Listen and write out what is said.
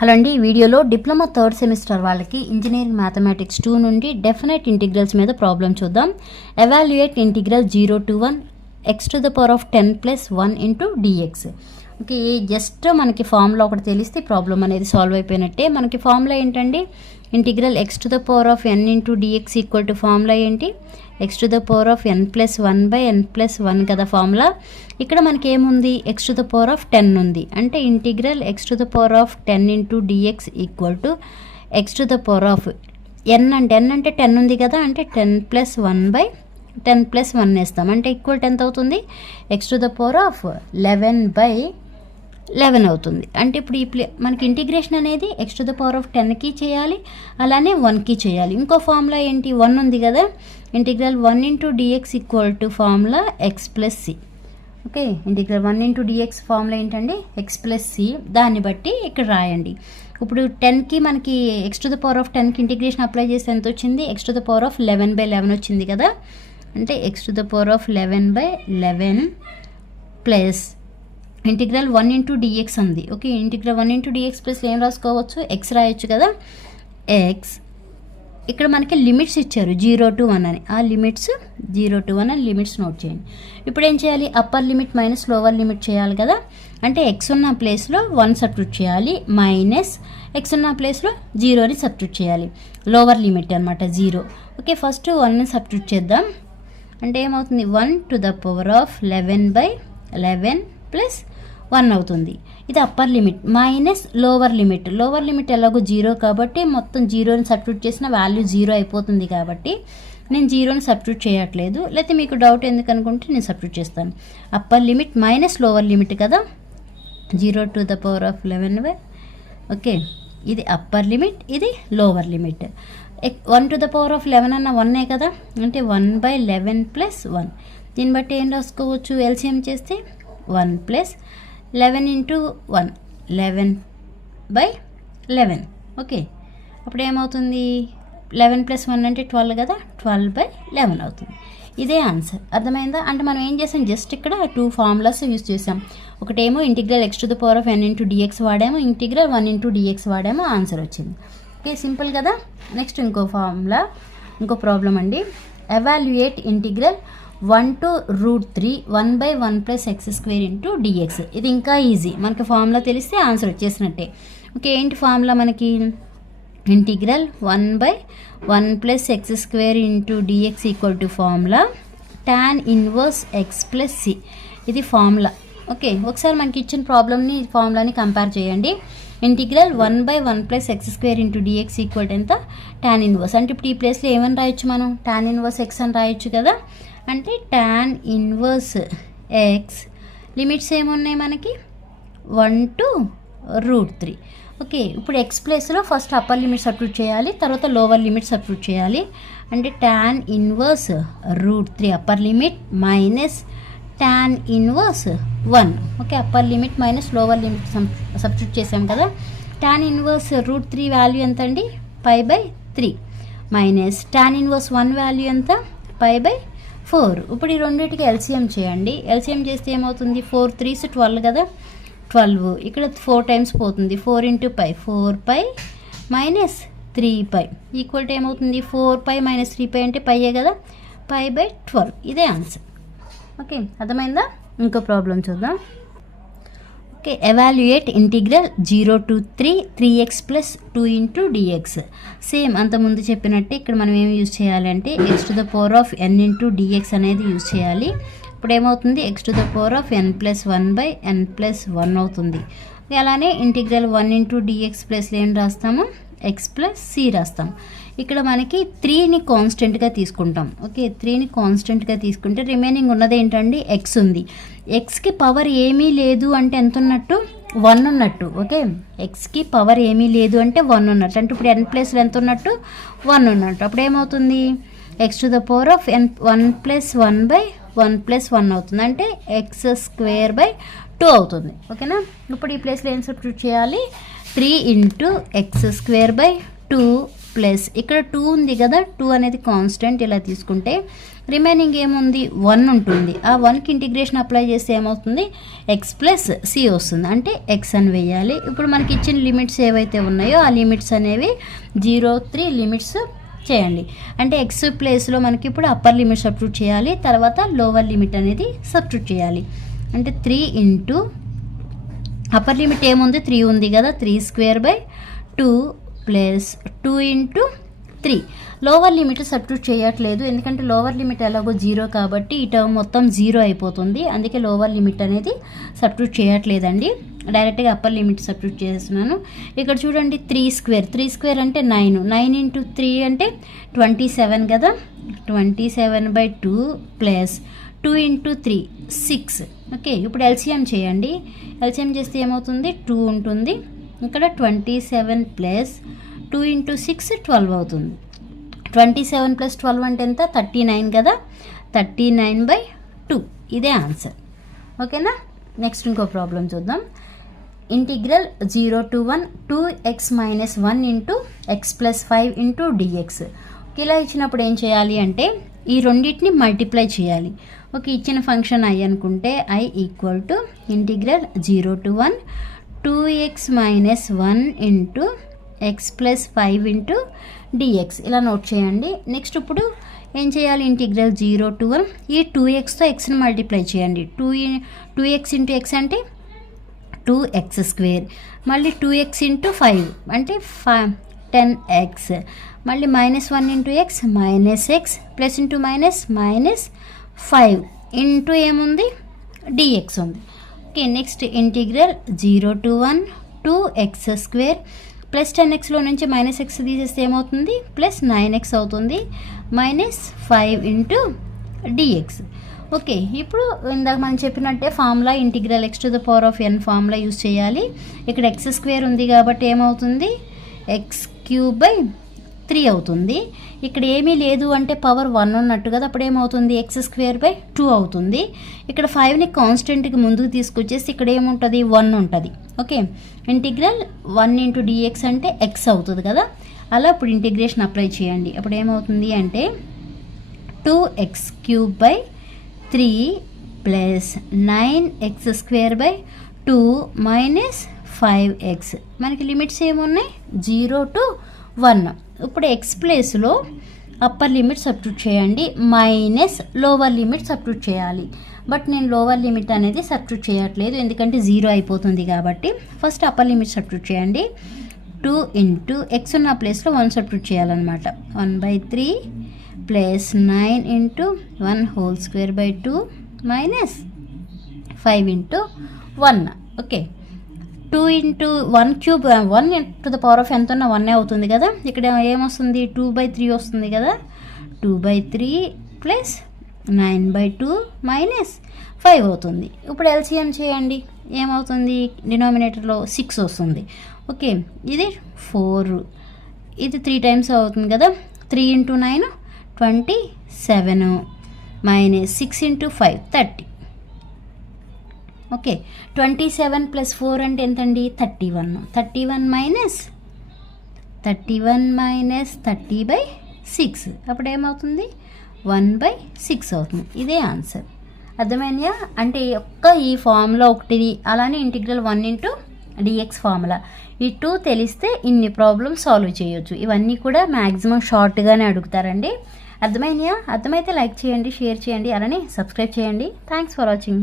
Hello అండి, ఈ వీడియోలో డిప్లొమా థర్డ్ సెమిస్టర్ వాళ్ళకి ఇంజనీరింగ్ మ్యాథమెటిక్స్ 2 నుండి డెఫినెట్ ఇంటిగ్రల్స్ మీద ప్రాబ్లం చూద్దాం. Evaluate integral 0 to 1 x to the power of 10 plus 1 into dx. Okay, just మనకి ఫార్ములా ఒకటి తెలిస్తే ప్రాబ్లం అనేది సాల్వ్ అయిపోయినట్టే. మనకి ఫార్ములా ఏంటండి? Integral x to the power of n into dx equal to formula ఏంటి? x to the power of n plus 1 by n plus 1 కదా formula. ఇక్కడ మనకి ఏముంది? x to the power of 10 ఉంది. అంటే integral x to the power of 10 into dx equal to x to the power of n అంటే 10 ఉంది కదా, అంటే 10 plus 1 by 10 plus 1 వేస్తాం. అంటే ఈక్వల్ ఎంత అవుతుంది? x to the power of 11 by 11 అవుతుంది. అంటే ఇప్పుడు మనకి ఇంటిగ్రేషన్ అనేది x to the power of 10కి చేయాలి, అలానే 1కి చేయాలి. ఇంకో ఫార్ములా ఏంటి? 1 ఉంది కదా, integral 1 into dx equal to formula x plus C. Okay, integral 1 into dx formula ఏంటండి? x plus C. దాన్ని బట్టి ఇక్కడ రాయండి. ఇప్పుడు 10కి మనకి x to the power of 10కి ఇంటిగ్రేషన్ అప్లై చేస్తే ఎంత వచ్చింది? x to the power of 11 by 11 వచ్చింది కదా. అంటే x to the power of 11 by 11 plus integral 1 into dx ఉంది. Okay, integral 1 into dx plus ఏం రాసుకోవచ్చు? x రాయొచ్చు కదా. x ఇక్కడ మనకి లిమిట్స్ ఇచ్చారు 0 to 1 అని. ఆ లిమిట్స్ 0 to 1 అని లిమిట్స్ నోట్ చేయండి. ఇప్పుడు ఏం చేయాలి? Upper limit minus lower limit చేయాలి కదా. అంటే x ఉన్న ప్లేస్లో 1 సబ్స్టిట్యూట్ చేయాలి, మైనస్ x ఉన్న ప్లేస్లో 0 అని సబ్స్టిట్యూట్ చేయాలి. లోవర్ లిమిట్ అనమాట 0. ఓకే, ఫస్ట్ 1ని సబ్స్టిట్యూట్ చేద్దాం. అంటే ఏమవుతుంది? 1 to the power of 11 by 11 plus 1 అవుతుంది. ఇది upper limit minus lower limit. Lower limit ఎలాగో 0 కాబట్టి మొత్తం 0ని సబ్స్టిట్యూట్ చేసిన వాల్యూ 0 అయిపోతుంది. కాబట్టి నేను 0ని సబ్స్టిట్యూట్ చేయట్లేదు. లేకపోతే మీకు డౌట్ ఎందుకు అనుకుంటే నేను సబ్స్టిట్యూట్ చేస్తాను. Upper limit minus lower limit కదా, 0 to the power of 11 by. Okay, ఇది అప్పర్ లిమిట్, ఇది lower limit. 1 to the power of 11 అన్న 1 కదా, అంటే 1 by 11 ప్లస్ 1. దీన్ని బట్టి ఏం రాసుకోవచ్చు? ఎల్సిఎం చేస్తే 1 ప్లస్ 11 into 1 11 by 11. ఓకే, అప్పుడు ఏమవుతుంది? 11 ప్లస్ 1 అంటే 12 కదా, 12 by 11 అవుతుంది. ఇదే ఆన్సర్. అర్థమైందా? అంటే మనం ఏం చేసాం? జస్ట్ ఇక్కడ 2 ఫార్ములాస్ యూస్ చేసాం. ఒకటేమో integral x to the power of n into dx వాడాము, ఇంటిగ్రల్ 1 into dx వాడాము, ఆన్సర్ వచ్చింది. ఓకే, సింపుల్ కదా. నెక్స్ట్ ఇంకో ఫార్ములా, ఇంకో ప్రాబ్లం అండి. Evaluate integral 1 to √3 1 by 1 plus x square into dx. ఇది ఇంకా ఈజీ. మనకి ఫార్ములా తెలిస్తే ఆన్సర్ వచ్చేసినట్టే. ఓకే, ఏంటి ఫార్ములా మనకి? Integral 1 by 1 plus x square into dx equal to formula tan inverse x plus c. ఇది formula. Okay, ఒకసారి మనకి ఇచ్చిన ప్రాబ్లమ్ని ఫార్ములాని కంపేర్ చేయండి. Integral 1 by 1 plus x square into dx equal ఎంత? tan inverse. అంటే ఇప్పుడు ఈ ప్లేస్లో ఏమని రాయొచ్చు మనం? tan ఇన్వర్స్ x అని రాయొచ్చు కదా. అంటే tan ఇన్వర్స్ x లిమిట్స్ ఏమున్నాయి మనకి? 1 to √3. ఓకే, ఇప్పుడు x ప్లేస్లో ఫస్ట్ అప్పర్ లిమిట్ సబ్స్టిట్యూట్ చేయాలి, తర్వాత లోవర్ లిమిట్ సబ్స్టిట్యూట్ చేయాలి. అంటే tan inverse √3 upper limit minus tan inverse 1. Okay, upper limit minus lower limit substitute చేసాం కదా. tan ఇన్వర్స్ √3 వాల్యూ ఎంత అండి? π/3 మైనస్ tan ఇన్వర్స్ 1 వాల్యూ ఎంత? π/4. ఇప్పుడు ఈ రెండింటికి ఎల్సిఎం చేయండి. ఎల్సిఎం చేస్తే ఏమవుతుంది? 4 3s 12 కదా, 12. ఇక్కడ 4 టైమ్స్ పోతుంది, 4 into π 4π మైనస్ 3π ఈక్వల్ టు ఏమవుతుంది? 4π మైనస్ 3π అంటే πయే కదా, π/12. ఇదే ఆన్సర్. ఓకే, అర్థమైందా? ఇంకో ప్రాబ్లం చూద్దాం. Okay, evaluate integral 0 to 3 3x plus 2 into dx. Same అంతకుముందు చెప్పినట్టే ఇక్కడ మనం ఏమి యూజ్ చేయాలంటే x to the power of n into dx అనేది యూజ్ చేయాలి. ఇప్పుడు ఏమవుతుంది? x to the power of n plus 1 by n plus 1 అవుతుంది. అలానే ఇంటిగ్రల్ 1 into dx ప్లస్లో ఏం రాస్తాము? x ప్లస్ c రాస్తాం. ఇక్కడ మనకి 3ని కాన్స్టెంట్గా తీసుకుంటాం. ఓకే, 3ని కాన్స్టెంట్గా తీసుకుంటే రిమైనింగ్ ఉన్నది ఏంటండి? x ఉంది. ఎక్స్కి పవర్ ఏమీ లేదు అంటే ఎంత ఉన్నట్టు? 1 ఉన్నట్టు. ఓకే, ఎక్స్కి పవర్ ఏమీ లేదు అంటే 1 ఉన్నట్టు. అంటే ఇప్పుడు n ప్లేస్లో ఎంత ఉన్నట్టు? 1 ఉన్నట్టు. అప్పుడు ఏమవుతుంది? x to the power of n 1 plus 1 by 1 plus 1 అవుతుంది. అంటే x square by 2 అవుతుంది. ఓకేనా? ఇప్పుడు ఈ ప్లేస్లో ఏం సబ్స్టిట్యూట్ చేయాలి? 3 into x square by 2 plus ఇక్కడ 2 ఉంది కదా, 2 అనేది కాన్స్టెంట్. ఇలా తీసుకుంటే రిమైనింగ్ ఏముంది 1 ఉంటుంది. ఆ 1కి ఇంటిగ్రేషన్ అప్లై చేస్తే ఏమవుతుంది, ఎక్స్ ప్లస్ సి వస్తుంది. అంటే ఎక్స్ అని వేయాలి. ఇప్పుడు మనకి ఇచ్చిన లిమిట్స్ ఏవైతే ఉన్నాయో ఆ లిమిట్స్ అనేవి 0, 3 లిమిట్స్ చేయండి. అంటే ఎక్స్ ప్లేస్లో మనకి ఇప్పుడు అప్పర్ లిమిట్ సబ్స్టిట్యూట్ చేయాలి, తర్వాత లోవర్ లిమిట్ అనేది సబ్స్టిట్యూట్ చేయాలి. అంటే 3 ఇంటూ అప్పర్ లిమిట్ ఏముంది 3 ఉంది కదా, 3² plus 2 into 3. Lower limit substitute చేయట్లేదు, ఎందుకంటే లోవర్ లిమిట్ ఎలాగో 0 కాబట్టి ఈ టర్మ్ మొత్తం 0 అయిపోతుంది. అందుకే లోవర్ లిమిట్ అనేది సబ్స్టిట్యూట్ చేయట్లేదండి, డైరెక్ట్గా అప్పర్ లిమిట్ సబ్స్టిట్యూట్ చేస్తున్నాను. ఇక్కడ చూడండి 3² అంటే 9 ఇంటూ 3 అంటే 27 కదా, 27/2 ప్లస్ 2 ఇంటూ 3 6. ఓకే, ఇప్పుడు ఎల్సిఎం చేయండి. ఎల్సిఎం చేస్తే ఏమవుతుంది 2 ఉంటుంది. ఇక్కడ 27 ప్లస్ 2 ఇంటూ 6 12 అవుతుంది. 27 ప్లస్ 12 అంటే ఎంత 39 కదా, 39/2 ఇదే ఆన్సర్. ఓకేనా, నెక్స్ట్ ఇంకో ప్రాబ్లం చూద్దాం. Integral 0 to 1 2x minus 1 into x plus 5 into dx. ఇలా ఇచ్చినప్పుడు ఏం చేయాలి అంటే ఈ రెండింటిని మల్టిప్లై చేయాలి. ఓకే, ఇచ్చిన ఫంక్షన్ ఐ అనుకుంటే I equal to integral 0 to 1 2x minus 1 into x plus 5 into dx ఇలా నోట్ చేయండి. నెక్స్ట్ ఇప్పుడు ఏం చేయాలి, ఇంటిగ్రల్ 0 to 1 ఈ 2xతో ఎక్స్ని మల్టిప్లై చేయండి. 2x ఇంటూ ఎక్స్ అంటే 2x², మళ్ళీ 2x ఇంటూ 5 అంటే 10x, మళ్ళీ -1 into x -x plus into -5 into ఏముంది డిఎక్స్ ఉంది. Okay, next integral 0 to 1 2x² plus 10xలో నుంచి -x తీసేస్తే ఏమవుతుంది ప్లస్ 9x అవుతుంది, -5 ఇంటూ డిఎక్స్. ఓకే, ఇప్పుడు ఇందాక మనం చెప్పినట్టే formula integral x⁴n formula use చేయాలి. ఇక్కడ x² ఉంది కాబట్టి ఏమవుతుంది x³ అవుతుంది. ఇక్కడ ఏమీ లేదు అంటే పవర్ 1 ఉన్నట్టు కదా, అప్పుడు ఏమవుతుంది x²/2 అవుతుంది. ఇక్కడ 5ని కాన్స్టెంట్కి ముందుకు తీసుకొచ్చేసి ఇక్కడ ఏముంటుంది 1 ఉంటుంది. ఓకే, ఇంటిగ్రల్ 1 ఇంటూ డిఎక్స్ అంటే x అవుతుంది కదా, అలా ఇప్పుడు ఇంటిగ్రేషన్ అప్లై చేయండి. అప్పుడు ఏమవుతుంది అంటే 2x³ 3 + 9x² 2 - 5x. మనకి లిమిట్స్ ఏమున్నాయి 0 to 1. ఇప్పుడు ఎక్స్ ప్లేస్లో అప్పర్ లిమిట్ సబ్స్టిట్యూట్ చేయండి, మైనస్ లోవర్ లిమిట్ సబ్స్టిట్యూట్ చేయాలి. బట్ నేను లోవర్ లిమిట్ అనేది సబ్స్టిట్యూట్ చేయట్లేదు, ఎందుకంటే 0 అయిపోతుంది కాబట్టి. ఫస్ట్ అప్పర్ లిమిట్ సబ్స్టిట్యూట్ చేయండి. 2 ఇంటూ ఎక్స్ ఉన్న ప్లేస్లో 1 సబ్స్టిట్యూట్ చేయాలన్నమాట. 1/3 plus 9 into 1² 2 - 5 into 1. Okay, 2 into 1³ 1 to the power of ఎంత ఉన్న 1 అవుతుంది కదా, ఇక్కడ ఏమొస్తుంది 2/3 వస్తుంది కదా, 2/3 ప్లస్ 9/2 - 5 అవుతుంది. ఇప్పుడు ఎల్సిఎం చేయండి, ఏమవుతుంది డినామినేటర్లో 6 వస్తుంది. ఓకే, ఇది 4, ఇది 3 టైమ్స్ అవుతుంది కదా, 3 ఇంటూ 9 27 -6 ఇంటూ 5 30. ఓకే, 27 + 4 అంటే ఎంతండి 31. 31 - 30/6 అప్పుడు ఏమవుతుంది 1/6 అవుతుంది. ఇదే ఆన్సర్. అర్థమైందా? అంటే ఈ ఫార్ములా ఒకటిది, అలానే ఇంటిగ్రల్ 1 ఇంటూ డిఎక్స్ ఫార్ములా, ఈ 2 తెలిస్తే ఇన్ని ప్రాబ్లమ్స్ సాల్వ్ చేయొచ్చు. ఇవన్నీ కూడా మ్యాక్సిమం షార్ట్గానే అడుగుతారండి. అర్థమైతే లైక్ చేయండి, షేర్ చేయండి, అలానే సబ్స్క్రైబ్ చేయండి. Thanks for watching.